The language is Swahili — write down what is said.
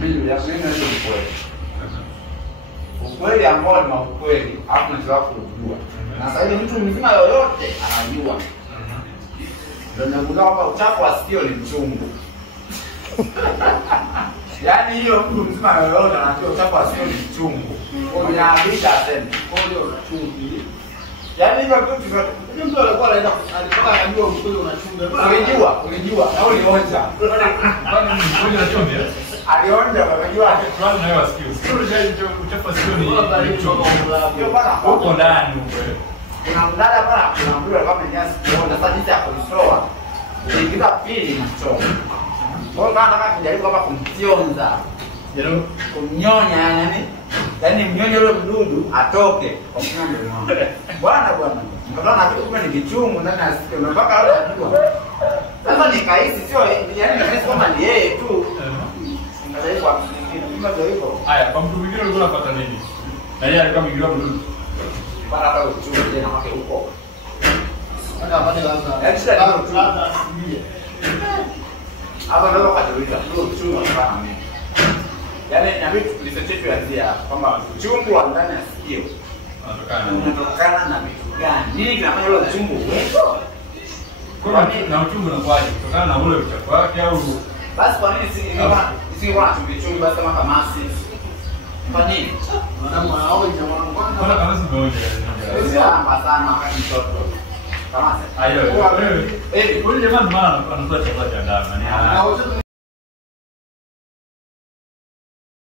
Mimi ya sema ndio ukweli. Ukweli ambao ni ukweli, hapo tunataka kujua. Na sasa hivi mtu mzima yoyote anajua. Ndio nakuta kwamba uchafu wa sikio ni mchungu. Yaani hiyo mtu mzima yoyote anajua uchafu wa sikio ni mchungu. Unaabisha tena. Ndio unachungi. Yaani hivyo vitu vyote. Mtu alikuwa anaenda alikuwa anajua ukweli unachunga. Ulijua na ulionja. Kwani mmoja anachomea? Alionja unajua Tuanze na hiyo skills. Sio uchafu sio ni hiyo bana huko ndani huko. kuna mdada bana kuna mdada kama nyasi kuona sasa jinsi ya kulisoa. Ukiingiza pili mchoro. Kwa maana kama kujaribu kama kumfyonza. Ndio kumnyonya yani mnyonye yule mdudu atoke kwa mnyonyo. Bwana mkatana na kitu kumbe ni kichungu ndani ya sikio na mpaka leo anajua. Sasa ni kaisi sio yani ni kama ni yeye tu. Ndio kwa kingine ndio hivyo. Haya, kwa mtu mwingine ulikuwa unapata nini? Na yeye alikuwa mgirwa mdudu. Para kwa uchungu tena wake huko. Hata pale Yaani sasa ndio uchungu. Hapa ndio kwa tuliza. Ndio uchungu sana mimi. Yaani inabidi research yetu yaanzie kwamba uchungu wa ndani ya sikio unatokana na vitu gani? Nini kinafanya ule uchungu uwepo? Kwa nini na uchungu unakuwaje? Kutokana na ule uchafu wake au Basi kwa nini isingekuwa na chumvi basi kama kamasi? Kwa nini? wanadamu wanaoja wanakuwa mbona kama si mmoja? Sio amba sana wakati mtoto. Kamasi. Ayo. Wewe. Kwa nini jamaa maana anatoa chakula cha ndani?